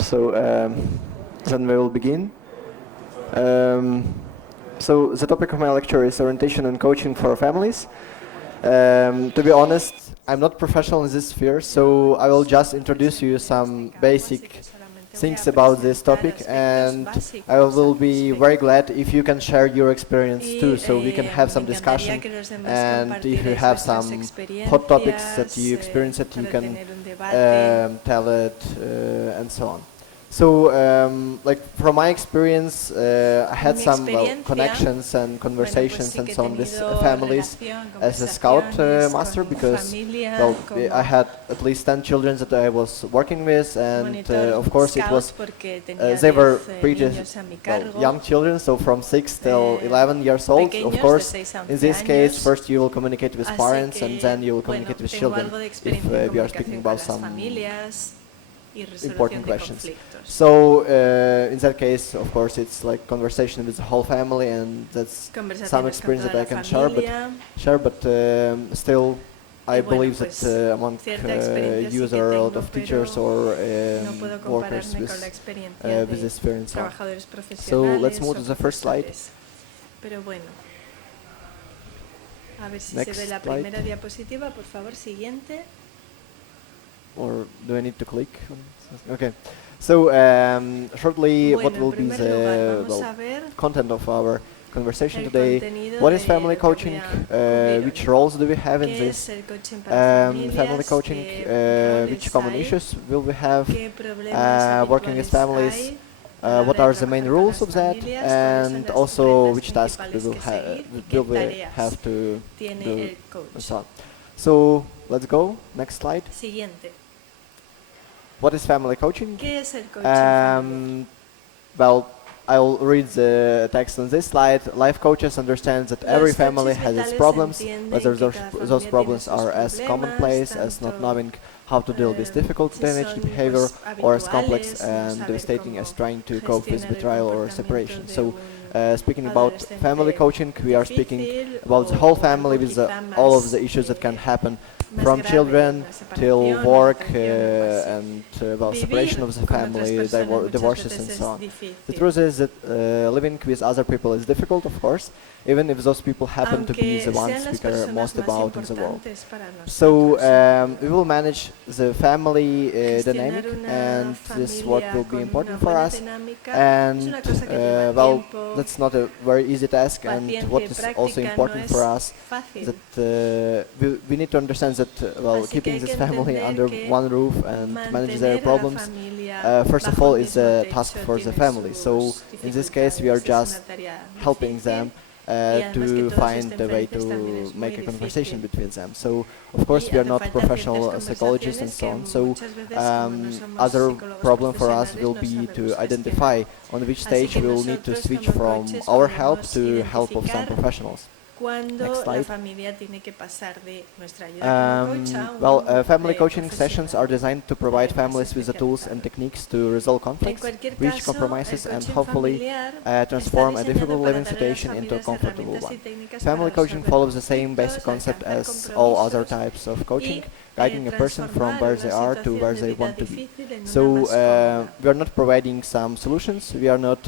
So then we will begin. Um, so the topic of my lecture is orientation and coaching for families. To be honest, I'm not professional in this sphere, so I will just introduce you some basic things about this topic, and I will be very glad if you can share your experience too, so we can have some discussion, and if you have some hot topics that you experience it, you can tell it, and so on. So, like from my experience, I had some connections and conversations and so on with families as a scout master, because I had at least 10 children that I was working with, and of course it was they were pretty young children, so from 6 till 11 years old. Of course, in this case, first you will communicate with parents, and then you will communicate with children if we are speaking about some important questions. So in that case, of course, it's like conversation with the whole family, and that's some experience that I can share. But still, I believe that among you there are a lot of teachers or workers with this experience. So let's move to the first slide. Next slide. Or do I need to click? Okay. So shortly, what will be the content of our conversation today? What is family coaching? Which roles do we have in this family coaching? Which common issues will we have working with families? What are the main rules of that? And also, which tasks will we have to do? And so on. So let's go. Next slide. What is family coaching? Well, I'll read the text on this slide. Life coaches understand that every family has its problems, whether those problems are as commonplace as not knowing how to deal with difficult teenage behavior, or as complex and devastating as trying to cope with betrayal or separation. So, speaking about family coaching, we are speaking about the whole family with all of the issues that can happen, from children till work and well, separation of the family, divorces and so on. The truth is that living with other people is difficult, of course, even if those people happen to be the ones we care most about in the world. So we will manage the family dynamic, and this work will be important for us. And well, that's not a very easy task, and what is also important for us, that we need to understand that well, keeping this family under one roof and manage their problems, first of all, is a task for the family. So in this case, we are just helping them to find a way to make a conversation between them. So, of course, we are not professional psychologists and so on. So, other problem for us will be to identify on which stage we will need to switch from our help to help of some professionals. Next slide. Well, family coaching sessions are designed to provide families with the tools and techniques to resolve conflicts, reach compromises, and hopefully transform a difficult living situation into a comfortable one. Family coaching follows the same basic concept as all other types of coaching, guiding a person from where they are to where they want to be. So we are not providing some solutions, we are not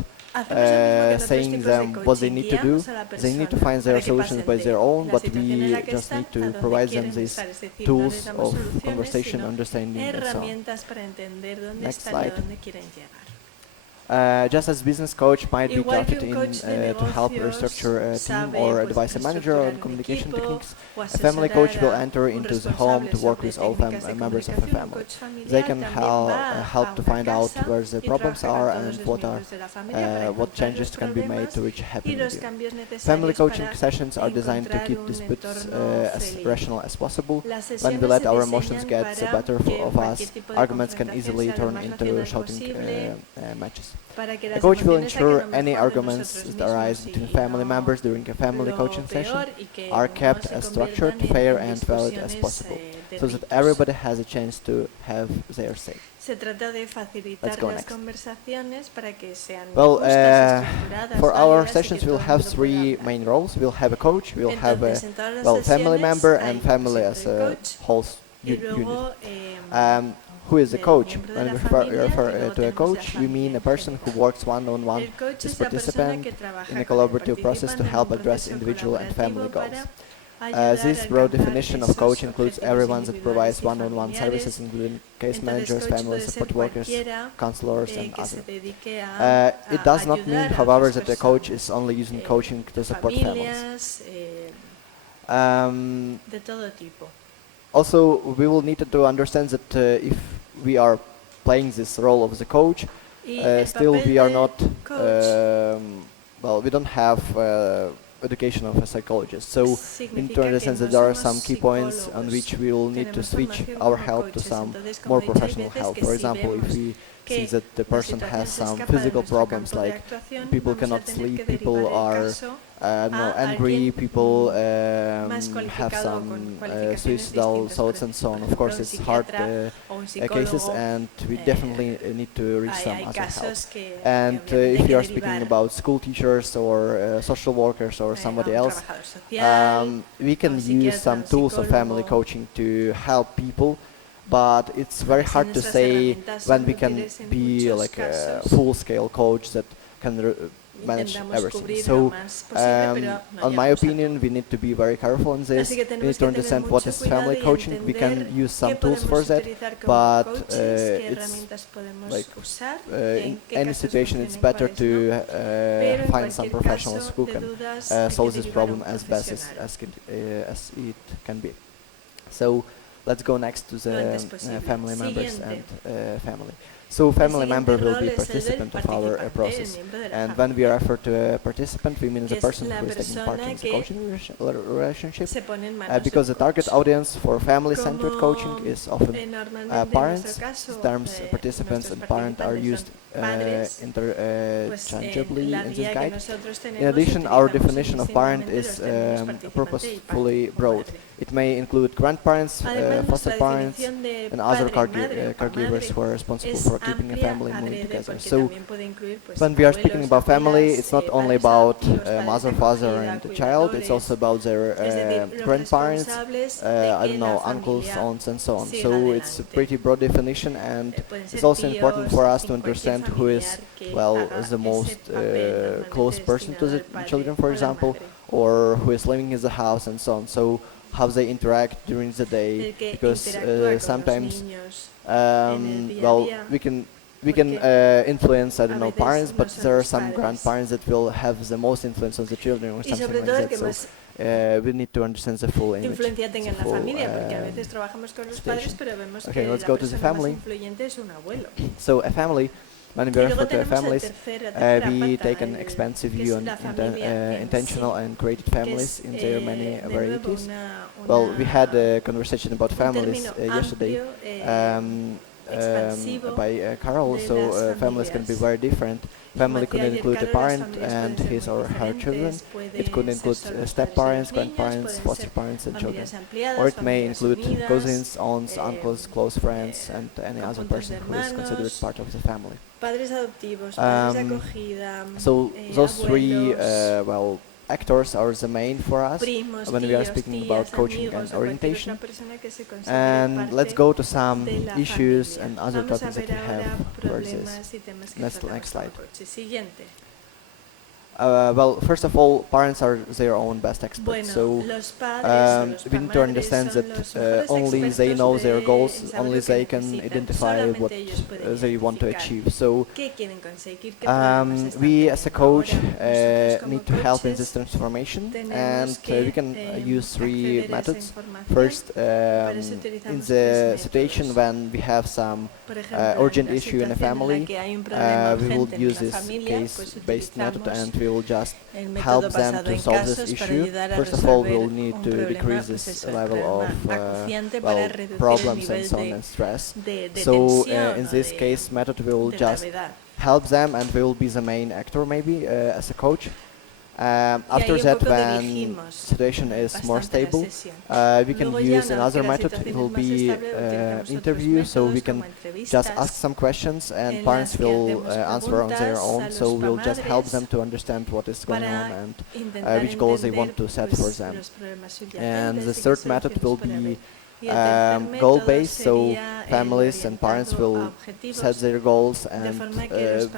saying them what they need to do. They need to find their solutions by their own, but we just need to provide them these tools of conversation, understanding, and so on. Next slide. Just as business coach might be drafted in to help restructure a team or advise a manager on communication techniques, a family coach will enter into the home to work with all members of a family. They can help to find out where the problems are and what changes can be made to reach a happy medium. Family coaching sessions are designed to keep disputes as rational as possible. When we let our emotions get the better of us, arguments can easily turn into shouting matches. The coach will ensure any arguments that arise between family members during a family coaching session are kept as structured, fair, and valid as possible, so that everybody has a chance to have their say. Let's go next. Well, for our sessions, we'll have three main roles. We'll have a coach, we'll have a family member, and family as a whole unit. Who is a coach? When we refer to a coach, we mean a person who works one-on-one with participant in a collaborative process to help address individual and family goals. This broad definition of coach includes everyone that provides one-on-one services, including case managers, family support workers, counselors, and others. It does not mean, however, that a coach is only using coaching to support families. Also, we will need to understand that if we are playing this role of the coach, still we are not, well, we don't have education of a psychologist. So we need to understand that there are some key points on which we will need to switch our help to some more professional help. For example, if we see that the person has some physical problems, like people cannot sleep, people are angry, people have some suicidal thoughts and so on. Of course, it's hard cases, and we definitely need to reach some other help. And if you are speaking about school teachers or social workers or somebody else, we can use some tools of family coaching to help people, but it's very hard to say when we can be like a full-scale coach that can manage everything. So, on my opinion, we need to be very careful on this. We need to understand what is family coaching. We can use some tools for that, but it's like in any situation, it's better to find some professionals who can solve this problem as best as it can be. So, let's go next to the family members and family. So family member will be participant of our process, and when we refer to a participant, we mean the person who is taking part in the coaching relationship, because the target audience for family-centered coaching is often parents. The terms participants and parent are used interchangeably in this guide. In addition, our definition of parent is purposefully broad. It may include grandparents, foster parents, and other caregivers who are responsible for keeping a family moving together. So, when we are speaking about family, it's not only about mother, father, and the child. It's also about their grandparents, I don't know, uncles, aunts, and so on. So it's a pretty broad definition, and it's also important for us to understand who is, well, the most close person to the children, for example, or who is living in the house, and so on. So how they interact during the day, because sometimes, well, we can influence, I don't know, parents, but there are some grandparents that will have the most influence on the children or something like that. So we need to understand the full image, the full situation. Okay, let's go to the family. So a family, when we refer to families, we take an expansive view on intentional and created families in their many varieties. Well, we had a conversation about families yesterday by Carol, so families can be very different. Family could include a parent and his or her children. It could include step-parents, grandparents, foster parents, and children. Or it may include cousins, aunts, uncles, close friends, and any other person who is considered part of the family. So those three, well, actors are the main for us when we are speaking about coaching and orientation. And let's go to some issues and other topics that we have for this. Next slide. Well, first of all, parents are their own best experts, so we need to understand that only they know their goals, only they can identify what they want to achieve. So we as a coach need to help in this transformation, and we can use three methods. First, in the situation when we have some urgent issue in a family, we will use this case-based method, and we will just help them to solve this issue. First of all, we will need to decrease this level of well, problems and so on and stress. So in this case method, we will just help them, and we will be the main actor maybe as a coach. After that, when situation is more stable, we can use another method. It will be interview, so we can just ask some questions, and parents will answer on their own. So we'll just help them to understand what is going on and which goals they want to set for them. And the third method will be goal-based, so families and parents will set their goals, and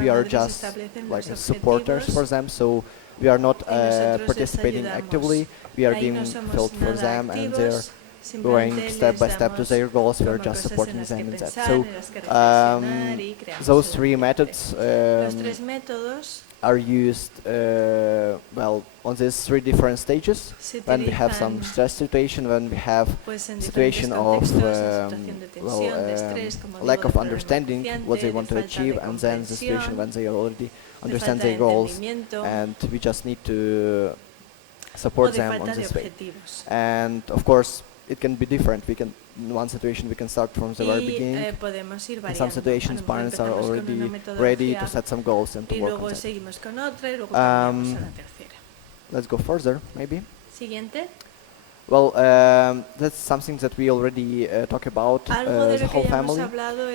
we are just like supporters for them, so we are not participating actively, we are giving field for them, and they're going step by step to their goals, we are just supporting them in that. So those three methods are used well on these three different stages. When we have some stress situation, when we have situation of lack of understanding what they want to achieve, and then the situation when they already understand their goals, and we just need to support them on this way. And of course it can be different. We can, in one situation we can start from the very beginning. In some situations parents are already ready to set some goals and to work on that. Let's go further, maybe. Well, that's something that we already talk about, the whole family.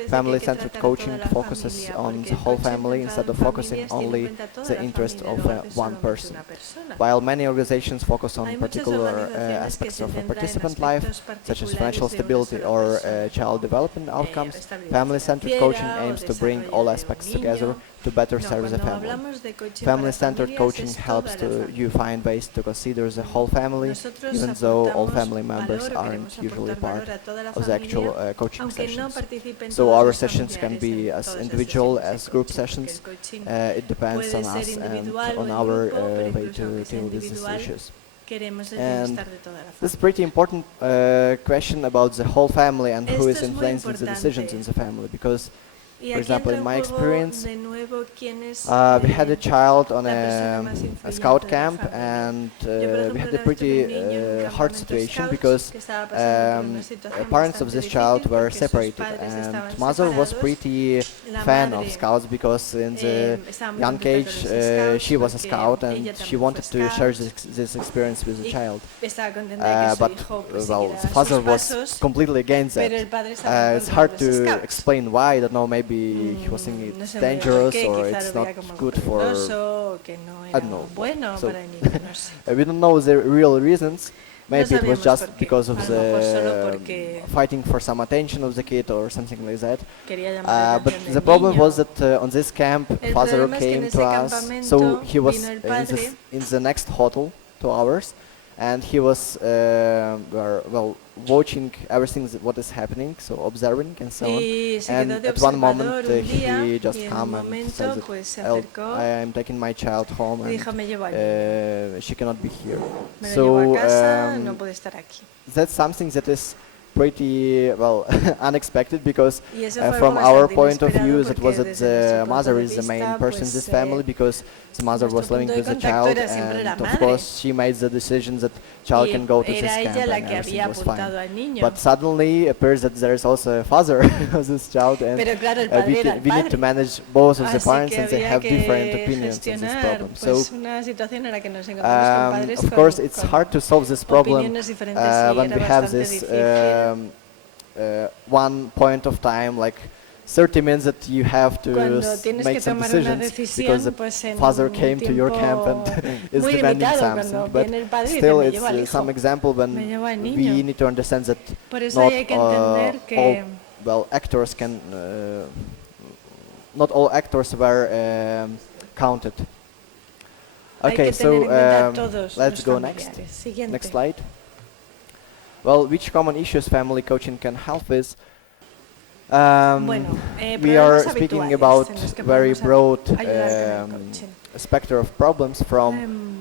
Family-centered coaching focuses on the whole family instead of focusing only the interest of one person. While many organizations focus on particular aspects of a participant life, such as financial stability or child development outcomes, family-centered coaching aims to bring all aspects together to better serve the family. Family-centered coaching helps you find ways to consider the whole family, even though all family members aren't usually part of the actual coaching sessions. So our sessions can be as individual as group sessions. It depends on us and on our way to deal with these issues. And this is a pretty important question about the whole family and who is influencing the decisions in the family, because for example, in my experience, we had a child on a scout camp, and we had a pretty hard situation because parents of this child were separated, and mother was pretty fan of scouts because in the young age she was a scout and she wanted to share this experience with the child. But well, the father was completely against that. It's hard to explain why. I don't know, maybe he was thinking it's dangerous or it's not good for, I don't know. So we don't know the real reasons. Maybe it was just because of the fighting for some attention of the kid or something like that. But the problem was that on this camp, father came to us, so he was in the next hotel to ours, and he was well, watching everything what is happening, so observing and so on. And at one moment he just come and says that I am taking my child home and she cannot be here. So that's something that is pretty well unexpected, because from our point of view that was that the mother is the main person in this family, because the mother was living with the child, and of course she made the decision that child can go to this camp and everything was fine. But suddenly appears that there is also a father of this child, and we need to manage both of the parents, and they have different opinions on this problem. So of course it's hard to solve this problem when we have this one point of time, like 30 minutes that you have to make some decisions because the father came to your camp and is demanding something. But still, it's some example when we need to understand that not all actors were counted. Okay, so let's go next. Next slide. Well, which common issues family coaching can help with? We are speaking about very broad spectrum of problems, from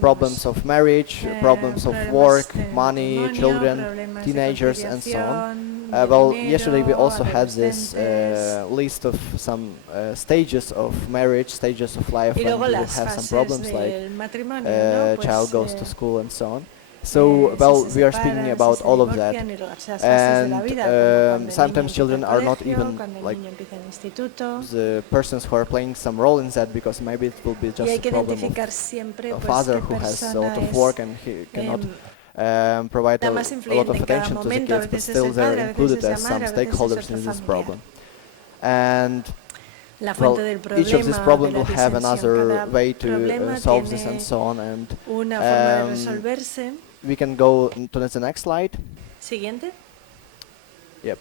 problems of marriage, problems of work, money, children, teenagers, and so on. Well, yesterday we also had this list of some stages of marriage, stages of life when we will have some problems, like child goes to school and so on. So, well, we are speaking about all of that, and sometimes children are not even like the persons who are playing some role in that, because maybe it will be just a problem of a father who has a lot of work and he cannot provide a lot of attention to the kids, but still they're included as some stakeholders in this problem. And well, each of these problems will have another way to solve this and so on, and we can go to the next slide. Siguiente. Yep.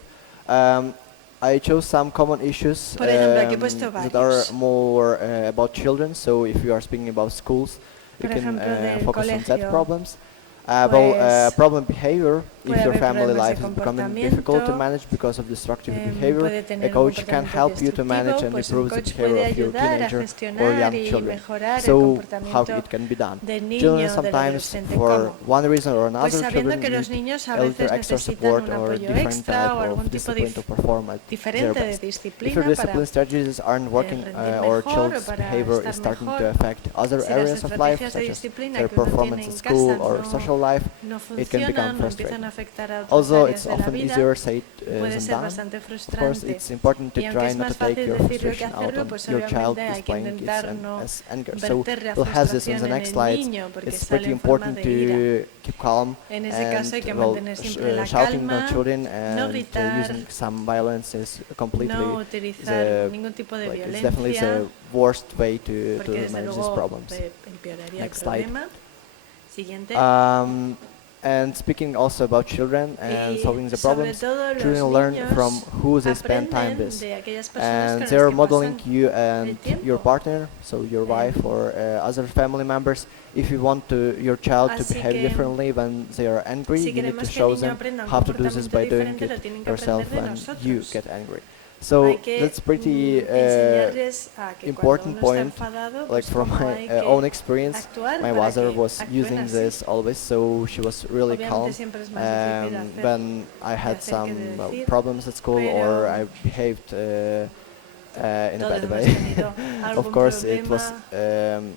I chose some common issues Por ejemplo, aquí he puesto that are varios. more about children. So if you are speaking about schools, you Por can ejemplo, del focus on that colegio, problems. pues Problem behavior. puede If your haber family problemas de life is becoming difficult to comportamiento, manage because of destructive behavior, puede a tener un coach can comportamiento help you to manage destructivo, and pues un improve the coach behavior puede of your ayudar a teenager or gestionar young y children. mejorar el So how comportamiento it can be done. del Children niño, del sometimes, adolescente. for ¿Cómo? one reason or Pues another, sabiendo children que los need niños a a little veces extra necesitan support un or apoyo different extra type o algún of tipo discipline to perform at their diferente de best. If your disciplina para discipline strategies aren't working rendir or mejor o child's para behavior estar is starting mejor. to affect other Si las areas of life, estrategias de such as disciplina their que uno tiene performance en in school casa or social life, no it can become funcionan o empiezan frustrating. a afectar a otras Although áreas it's de la often vida, easier said puede than ser done, bastante of course, frustrante. it's important to Y aunque try es not to más take fácil your decirlo que frustration out hacerlo, on pues your child obviamente hay que displaying its intentar no as anger. So verter la we'll have this in the frustración en next el slides. niño porque It's sale pretty en forma important de ira. to keep calm En ese and caso hay que mantener siempre la shouting calma, on children no and gritar, using some violence is completely no utilizar the ningún tipo de it's definitely violencia, the worst way to porque desde manage these luego problems. empeoraría el Next slide. problema. Siguiente. And speaking also about children and Y solving the sobre problems, todo los children learn from niños who they spend time aprenden with. de aquellas personas And con las they're que modeling pasan you el and your tiempo. partner, so your wife or other family members. If you want your child to Así behave que, differently when they are angry, si you need to queremos que show el niño them aprenda un how to do this comportamiento by doing diferente, it lo tienen que yourself aprender de when you nosotros. get angry. So Hay que that's pretty enseñarles a que important cuando uno point. está enfadado, Like pues from cómo my hay que own experience, actuar my para mother que was actúen using así. this always, so she was really Obviamente calm siempre es más difícil hacer when I que had hacer que some de decir, problems at school or pero I behaved in a todos bad hemos way. tenido Of algún course, it was problema.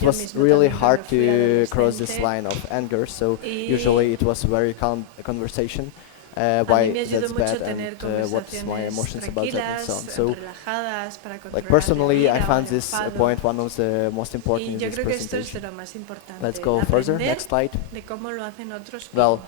Yo was mismo really también hard cuando fui to cross this adolescente. line of anger. So Y usually it was very calm conversation. a mí Why me ayudó that's mucho bad and tener what's my conversaciones emotions about that and so on. tranquilas, So, relajadas para controlar like personally, la I ira o found el this enfado. point one of the most Y important in yo this creo que esto es de presentation. lo más importante, Let's go el further. aprender Next slide. de cómo lo hacen otros. Well,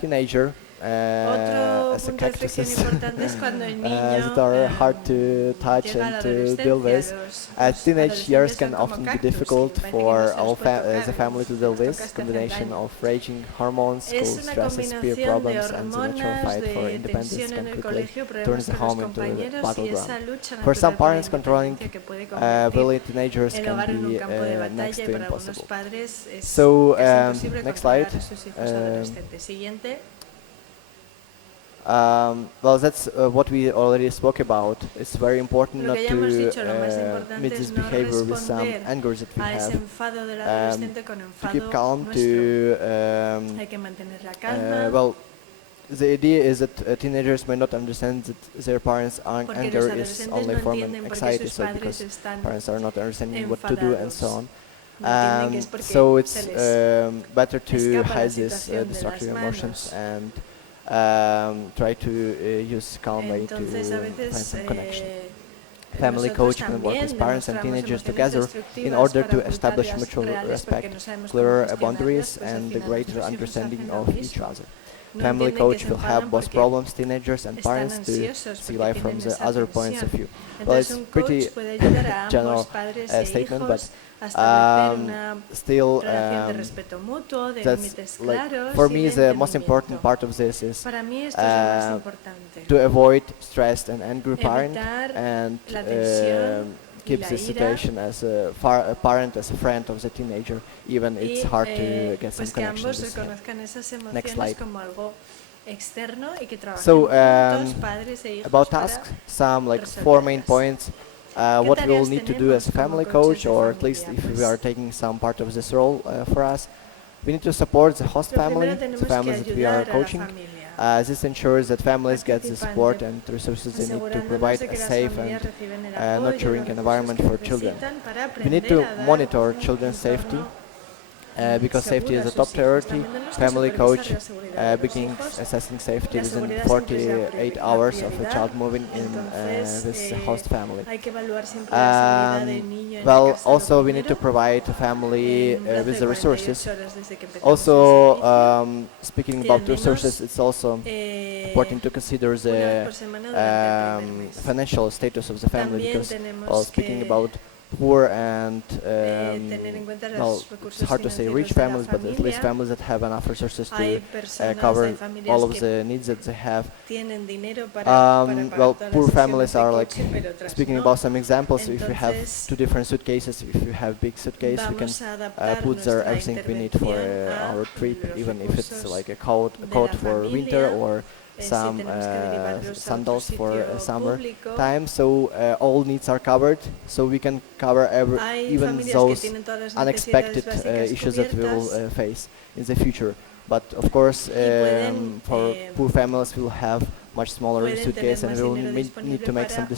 teenager. Otro As a punto de reflexión cactuses importante es cuando el niño that are hard to touch llega a la and to deal with. adolescencia. Teenage years Adolescentes can son como often be cactus, difficult que parece que for no se all los puede tocar, as a family to deal si los with. tocas te hacen Combination daño. of raging hormones, school Es una stresses, peer combinación de problems, and the natural hormonas, fight for de independence tensión can en el quickly colegio, turn problemas the con los home into a compañeros y esa battleground. lucha For some natural por la parents, controlling independencia que puede convertir really teenagers el can hogar en un be campo de next batalla y to para algunos impossible. padres es So, casi imposible next controlar slide. a sus hijos adolescentes. Siguiente. Well, that's what we already spoke about. It's very important Lo not que ya hemos dicho, lo más to importante meet es this no behavior with some responder angers that we a ese have. enfado del adolescente con To keep enfado calm, nuestro. to Hay que mantener la calma. well, the idea is that teenagers may not understand that their parents' Porque anger los is adolescentes only no from entienden por qué anxiety, sus so padres because están parents are not understanding what to do and so on. No entienden que es porque So it's se les better to escapa la hide these situación de las destructive emotions manos. and try to use calm way to Entonces a find veces some connection. eh, Family nosotros coach can work también with parents and demostramos teenagers emociones together in destructivas order para to ocultar establish las mutual reales porque respect, no sabemos cómo clearer gestionarlas, boundaries, pues al and the final greater nuestros hijos understanding hacen lo of each mismo. other. No Family entienden que coach se will enfadan help both porque problems, teenagers and están parents to ansiosos see porque life from tienen the esa other points of tensión. view. Well, Entonces it's un pretty coach puede ayudar a ambos general padres e statement, but hijos a establecer una still relación de respeto mutuo, de that's límites like claros for y me de the most important entendimiento. part of this is Para mí esto es lo más uh, importante. to avoid stressed and angry parent Evitar and la tensión y keep la the ira. situation as a parent as a friend of the teenager, even it's Y hard to get some pues que connection ambos with him. reconozcan esas Next emociones slide. como algo externo y que trabajen So juntos, padres e hijos, about para tasks, some like 4 main resolverlas. points. ¿Qué What we'll tareas need to do as a tenemos como family coaches coach, de or at least familia? if we Pues are taking some part of this role for us, we need to support the host lo family, primero the tenemos que families that we are ayudar a la coaching. familia, This ensures that families get the participante, support and resources they need to asegurándonos provide de a que las safe familias and reciben el apoyo y los nurturing recursos environment que for children. necesitan para We need aprender to a dar monitor un children's safety entorno because safety seguro is a a top sus hijos. priority. También tenemos que Family supervisar coach la seguridad de los begins hijos. assessing safety La within seguridad siempre es la 48 hours of a prioridad. child moving in Entonces, this host family. hay que evaluar siempre la seguridad del niño en la Well, casa, lo also we need to primero, provide the family en un plazo with de the 48 resources. horas desde que empezamos Also, el servicio, speaking y al about resources, menos, it's also important to consider una vez the por semana durante el primer mes. financial status of the family, También because tenemos while speaking que about poor and tener en cuenta well, los it's recursos hard to say rich financieros de la families, but at least familia. families that have enough resources to Hay personas, cover hay familias all of que the needs that they have. tienen dinero para pagar Well, todas las poor sesiones families de are like, coche, pero otras speaking no. about some examples, if you have Entonces, 2 different suitcases, if you have big suitcase, we can vamos a adaptar put there nuestra everything we need for intervención a our trip, los even if it's recursos like a coat de la for winter familia. or Si some tenemos que derivarlos a otro sandals for sitio summer público. time. So all needs are covered, so we can cover Hay even familias que those tienen todas las unexpected necesidades básicas issues that we will cubiertas. face in the future. But of course, pueden, for poor families, we will have much smaller pueden suitcase, tener and más we will dinero need to disponible make some para,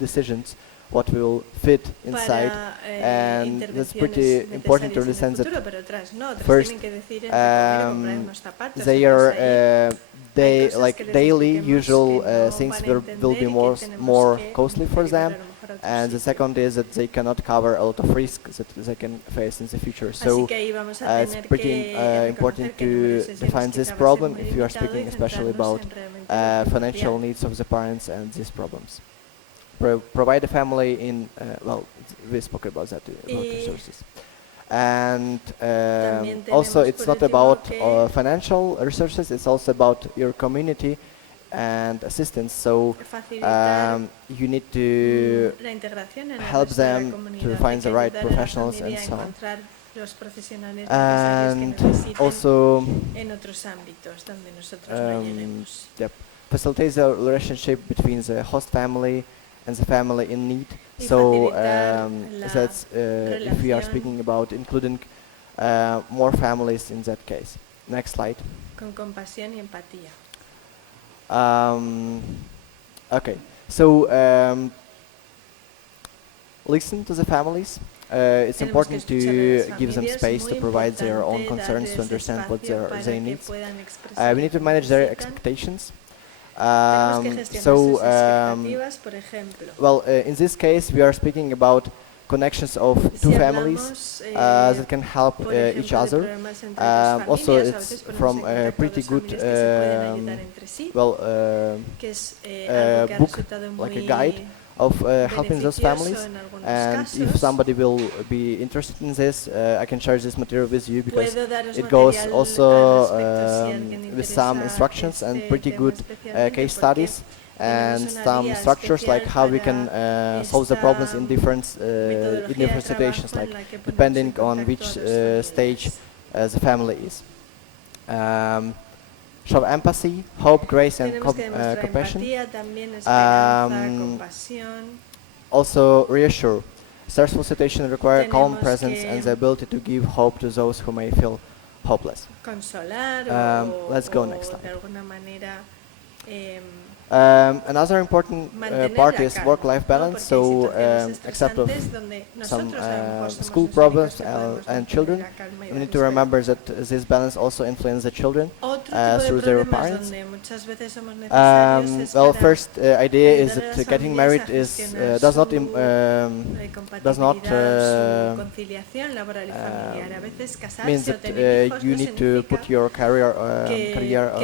decisions what will fit inside, para and that's intervenciones pretty important to necesarias en el sense that futuro, pero otras no. Otras first, tienen que decir entre comer y comprar um, unos zapatos. they Entonces, are ahí they cosas like que les daily expliquemos usual que no things van a will be entender y que tenemos more que costly for them, derivar a lo mejor a otro and the sitio. second is that they cannot cover a lot of risks that they can face in the future. Así So que ahí vamos a it's tener pretty que important reconocer que el número de to sesiones define this quizá va a ser problem muy if you are limitado y speaking especially centrarnos about en realmente lo financial primordial. needs of the parents and these problems. Provide a family in well, we spoke about that, about resources. And También also tenemos it's por not último about que financial resources, it's also about your community and assistance. So facilitar you need to la integración en el help resto de la them comunidad. to Hay find que the right ayudar a la professionals and familia a so on. encontrar los profesionales necesarios que And necesiten also en otros ámbitos donde nosotros no lleguemos. yep, facilitates the relationship between the host family and the family in need. Y So facilitar la that's if we are relación speaking about including more families in that case. Next slide. Con compasión y empatía. Okay, so listen to the families. It's Tenemos important que escuchar a las to give them familias, space to muy provide their own importante concerns, to darles understand what espacio para they que need. puedan expresar We need lo to que manage their necesitan. expectations. Tenemos que gestionar sus expectativas, por ejemplo. Well, in this case, we are speaking about connections of two Si families hablamos, that can help por each ejemplo, de other. problemas entre dos Also, familias, a it's veces ponemos from en a contacto a pretty dos good familias que se pueden ayudar entre sí, well, que es algo que ha book, resultado like a muy guide of helping those families. beneficioso en algunos And if casos. somebody will be interested in this, I can share this material with you because Puedo daros it goes material also al respecto si alguien with some interesa instructions and este pretty tema good especialmente, case porque studies tenemos and una some guía structures like especial how we can para solve the problems esta in different metodología de situations, trabajo en like la que ponemos depending en on contacto which a dos stage familias. the family is. Show empathy, hope, grace, and Tenemos que demostrar compassion. empatía, también esperanza, Um, compasión. Also reassure. Stressful situations require calm Tenemos presence que and the ability to give hope to those who may feel hopeless. Consolar Let's go o next slide. de alguna manera Another important mantener part la is calma, work-life ¿no? balance. Porque hay So, situaciones except of estresantes donde some nosotros a lo mejor somos school los únicos problems que podemos and mantener children, la calma y we need dar to remember esperanza. that this balance also influences the children Otro tipo de through their problemas parents. donde muchas veces somos necesarios es Well, para first idea is ayudar a las that getting familias married a is gestionar does not su does not compatibilidad, su conciliación laboral y familiar. A veces means casarse o that tener hijos you no need to put significa your career que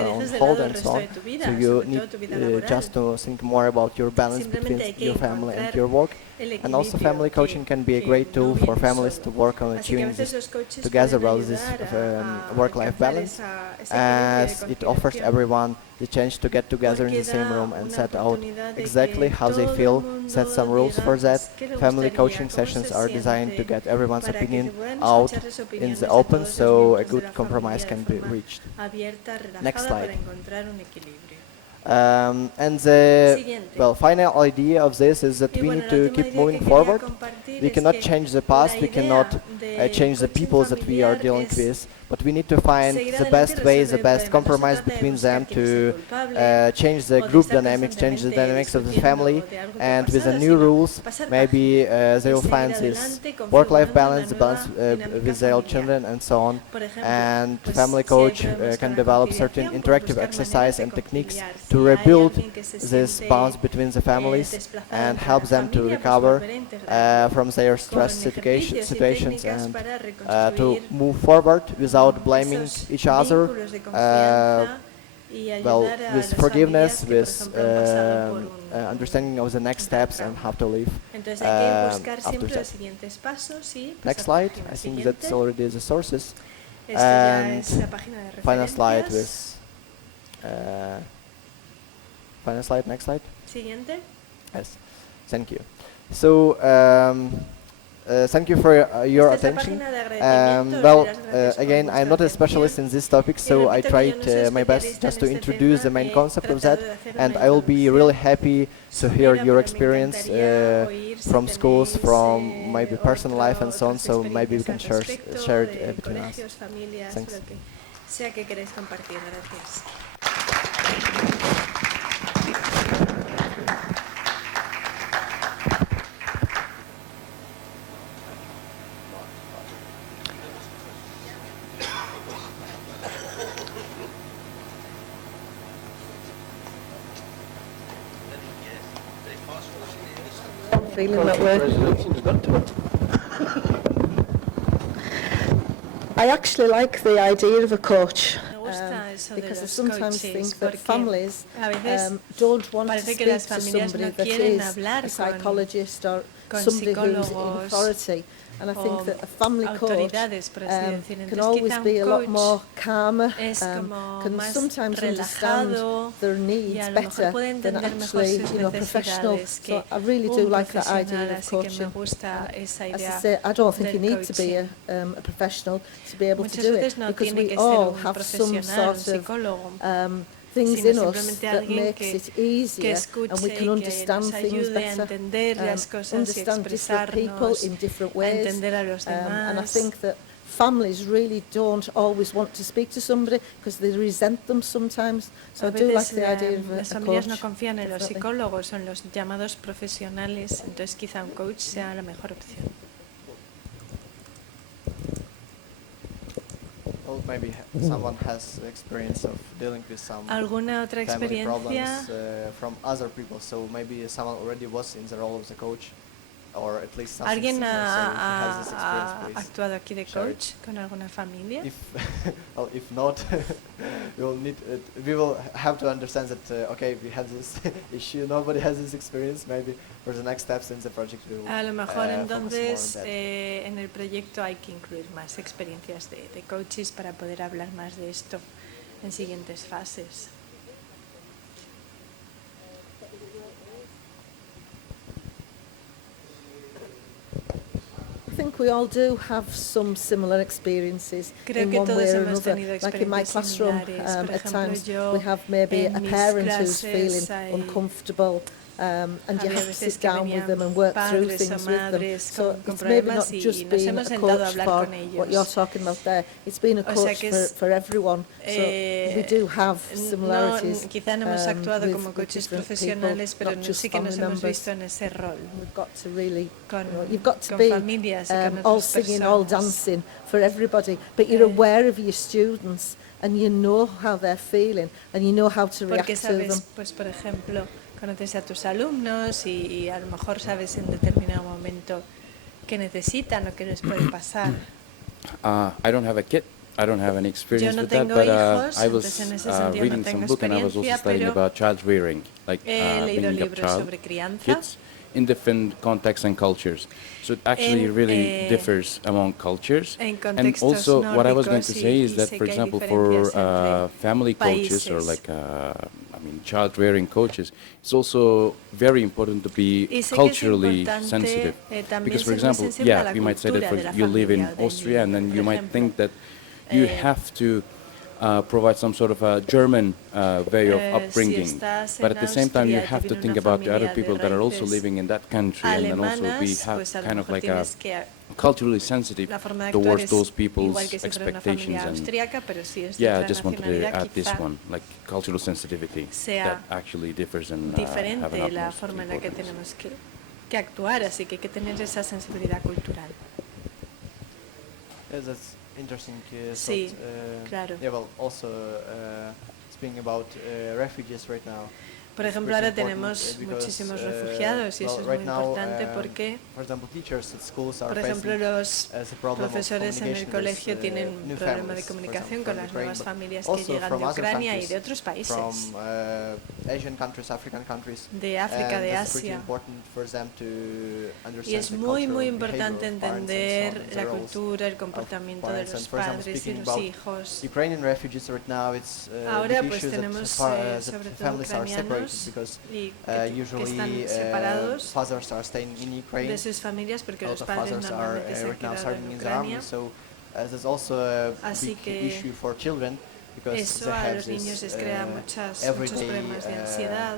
on dejes de hold lado el and so resto on. de tu vida, So you sobre need todo tu vida laboral. just to think more about your balance between Simplemente hay que your family and encontrar your work. el And also equilibrio family coaching can be a que great tool no for viene families solo. to work on Así que a achieving veces this los coaches together pueden well this ayudar a work-life alcanzar balance, ese equilibrio as de it offers conciliación, everyone the chance to get together in porque the same da room and una set out oportunidad de exactly que how they todo el feel, mundo set some rules diga, for that. pues, qué le Family gustaría, coaching cómo sessions se are designed to siente, get everyone's para que opinion se puedan out escuchar las in opiniones the de open, todos los so a miembros de good la compromise familia can de be forma reached. abierta, Next relajada, slide. para encontrar un equilibrio. And the Siguiente. final idea of this is that Y we bueno, need la to última keep idea moving que quería forward. compartir We es cannot que change the la past, we idea cannot del change the coaching peoples that we are familiar dealing es with, but we need to find seguir the adelante y best ways, the resolver best problemas. No se compromise trata de between buscar them quién es el to culpable change the o de group estar dynamics, change the constantemente dynamics of the discutiendo family, de algo que ha and with the pasado, new sino rules, pasar maybe página they y will seguir find this adelante work-life configurando balance, the una balance nueva dinámica with their familiar. children and so on. Por ejemplo, And pues, family si hay coach problemas can con la develop certain conciliación, pues interactive buscar maneras exercise de and techniques conciliar. to Si hay rebuild alguien que se this siente, bonds between the families desplazado and entre help la them to familia, pues recover volver a integrarlo from their stress con ejercicios y situations técnicas and para to reconstruir move forward without blaming esos each other. vínculos de confianza well, ayudar a with las forgiveness, familias que, por with ejemplo, han pasado por understanding of the next steps and how to live Entonces hay que buscar after siempre that. los siguientes pasos y Next pasar por slide. encima. I think Siguiente. that's already the sources. Esto ya And es la página de final slide referencias. final slide. Next slide. Siguiente. Yes. Thank you. So thank you for your Esta es la attention. página de agradecimientos, Well, las gracias por again, I'm vuestra not a atención. specialist in this topic, Y so I repito que tried yo no soy my best especialista just en to este introduce the tema, main he concept of that, tratado de hacer and una I will be really happy to hear somera, your pero me experience encantaría oír si from schools, tenéis, from maybe personal life and so on, otras so maybe we experiencias can al respecto, share it de between us. colegios, familias, Thanks. lo que sea que queréis compartir. Gracias. Feeling that way. I actually like the idea of a coach because I sometimes think that families don't want to speak to somebody that is a psychologist or somebody who's in authority. And I think that a family coach can always be a lot more calmer, can sometimes understand their needs better than actually, professional. So I really do like that idea of coaching. As I say, I don't think you need to be a professional to be able to do it, because we all have some sort of things in us that makes it easier, and we can understand things better, understand different people in different ways, and I think that families really don't always want to speak to somebody because they resent them sometimes. So I do like the idea of a las familias coach. no confían en los Definitely. psicólogos o en los llamados profesionales, entonces quizá un coach sea la mejor opción. Well, maybe someone has experience of dealing with some ¿Alguna otra family experiencia? problems from other people, so maybe someone already was in the role of the coach, or at least something ¿Alguien similar, so if he has this ha experience, please actuado aquí de share it. coach con alguna familia? If well, if not, we will have to understand that okay, we have this issue, nobody has this experience. Maybe for the next steps in the project we will A lo mejor focus more entonces on that. en el proyecto hay que incluir más experiencias de coaches para poder hablar más de esto en siguientes fases. I think we all do have some similar experiences Creo in que one todos way or hemos another. tenido Like in my experiencias classroom, similares. Por at ejemplo, times yo we have maybe en a mis parent who's feeling clases hay- uncomfortable, and you había have to veces sit que down with them venían and work through padres o things with them. madres So con it's maybe problemas not y just nos being hemos a sentado a coach hablar for con ellos. what you're talking about there. It's being a O sea coach que for everyone. So we do have similarities quizá no hemos actuado como with coaches different profesionales, people, pero not just sí que nos family hemos members. visto en ese rol. We've got to really, Con, you've got to con be familias y con all otras singing, all personas. dancing for everybody, but you're aware of your students and you know how they're feeling and you know how to react Porque to them. sabes, pues por ejemplo, conoces a tus alumnos y a lo mejor sabes en determinado momento qué necesitan o qué les puede pasar. I don't have a kid. I don't have any experience no with that, tengo but hijos, I entonces en was ese sentido no reading tengo some book and I was also experiencia, studying pero about child rearing, like he leído bringing up libros child sobre crianza. kids in different contexts and cultures. So it actually really differs among cultures. En And contextos also, what I was going to nórdicos say is y that, sé for que hay example, diferencias for entre family coaches or países. like, child rearing coaches, it's also very important to be Y sé que es culturally importante, sensitive. también Because, for ser muy example, sensible a la you might say that cultura de la you live in familia o del Austria, and then niño, you por might ejemplo. think that you have to provide some sort of a German way of upbringing. Si estás But en at the same time, you Austria y te have to viene think una about the other familia de people that are also raíces living in that country, and then also we alemanas, have pues a lo kind of mejor like a tienes que culturally sensitive la forma de actuar towards es those people's igual que si fuera una expectations. familia And austriaca, pero si es de yeah, I otra just wanted to nacionalidad, add this quizá one, like cultural sensitivity sea that actually differs and have diferente an la utmost forma en la que importance. tenemos que actuar, así que hay que tener esa sensibilidad cultural. Yes, that's interesting. Sí, thought, claro. Yeah, well, also speaking about refugees right now. Por ejemplo, ahora tenemos muchísimos refugiados y eso es muy importante porque, por ejemplo, los profesores en el colegio tienen un problema de comunicación con las nuevas familias que llegan de Ucrania y de otros países, de África, de Asia. Y es muy, muy importante entender la cultura, el comportamiento de los padres y los hijos. Ahora pues tenemos sobre todo ucranianos y que están separados de sus familias porque los padres normalmente se han quedado en Ucrania. Así que eso a los niños les crea muchos problemas de ansiedad,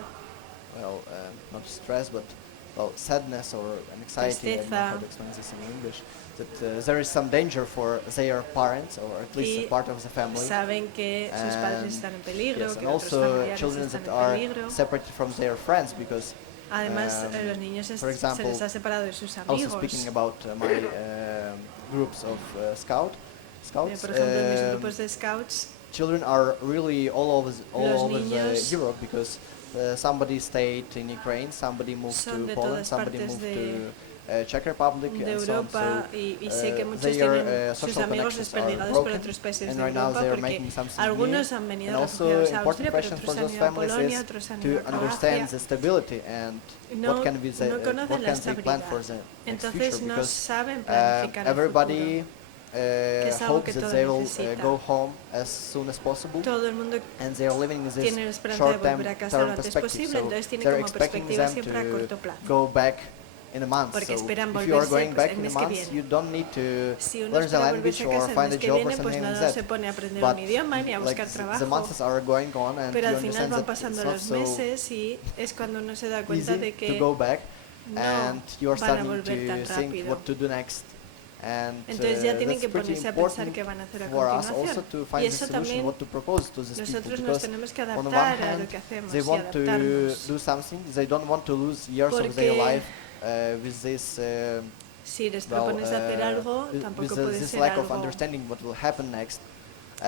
sadness or anxiety, I don't know tristeza. how to explain this in English, that there is some danger for their parents, or at least a part of the family. Saben que sus padres están en peligro, Yes, que and otros also familiares children están that en are peligro. separated from their friends, because Además, los niños se for example, les ha separado de sus also amigos. speaking about my groups of scouts, Por ejemplo, en mis grupos de scouts, children are really all over niños Europe, because somebody stayed in Ukraine, somebody moved to de Poland, todas somebody partes moved to Czech Republic, de and so on. Europa, So y sé que muchos their tienen sus social amigos connections are desperdigados por broken, otros países and de right now Europa, they are porque making something algunos new. han venido And also refugiados a important Austria, pero question otros for han those ido a families Polonia, is otros han to ido a understand Croacia. the stability and No, what can be the, no conocen what la can they plan estabilidad. for the next Entonces future, no because saben planificar el everybody es algo que hopes that todo they will necesita. go home as soon as possible, Todo el mundo and they are living in tiene la this esperanza de short-term volver a casa lo antes perspective, posible, so entonces tiene they're como expecting perspectiva them siempre a corto to plazo. go back in a month. Porque So esperan if you are volverse, going pues, back el in a mes que month, viene. you don't need to Si uno learn the espera language volverse a or casa el find a mes que job or viene, pues something no like that. se pone a aprender But un idioma ni a buscar the trabajo. months are going on, and Pero you al final understand van that pasando it's not los so meses y es cuando uno se da cuenta easy de to que go back, no and you are van a starting volver tan to think rápido. what to do next. And Entonces ya tienen that's que pretty ponerse a pensar important qué van a hacer a for us also continuación. to Y find the eso solution también what to propose to these people, nosotros nos because tenemos que on one adaptar a lo hand que hacemos they y want to adaptarnos. do something, they don't want to lose years of their Porque life with this si les propones hacer algo, tampoco puede this ser lack of algo understanding what will happen next,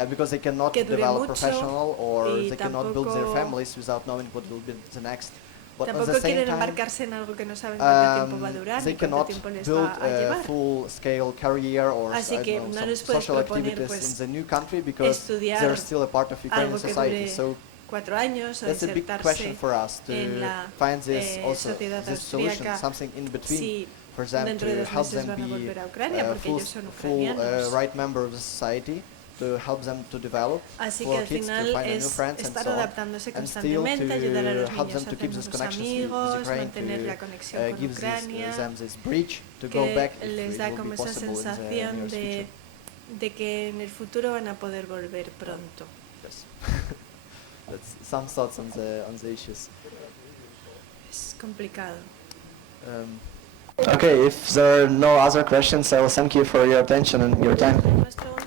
because they cannot que dure develop mucho professional, or y they cannot build their tampoco- families without knowing what will be the next. But at tampoco the same quieren time, embarcarse en algo que no saben cuánto tiempo va a durar they ni cuánto cannot tiempo les build va a a llevar. full-scale career or Así I que don't know, no some les puedes social proponer, activities pues, in the new country, because estudiar they're still a part of Ukrainian algo que society. dure So 4 años o that's a big question insertarse for us to en la find this also sociedad this solution, austríaca something in between si for them dentro de to 2 help meses them van a be volver a Ucrania porque full, ellos son full ucranianos. right member of the society, to help them to develop, Así for que al kids to final find a new es friends and estar so on, adaptándose and still constantemente, ayudar a los to help niños them a to hacer keep these nuevos connections with amigos, Ukraine, mantener la to conexión con give Ucrania, them this bridge to go back que if les it da will como be esa possible in the sensación nearest future. de que en el futuro van a poder volver pronto. Yes. That's some thoughts on the issues. Es complicado. Okay, if there are no other questions, I will thank you for your attention and your time. ¿Más preguntas?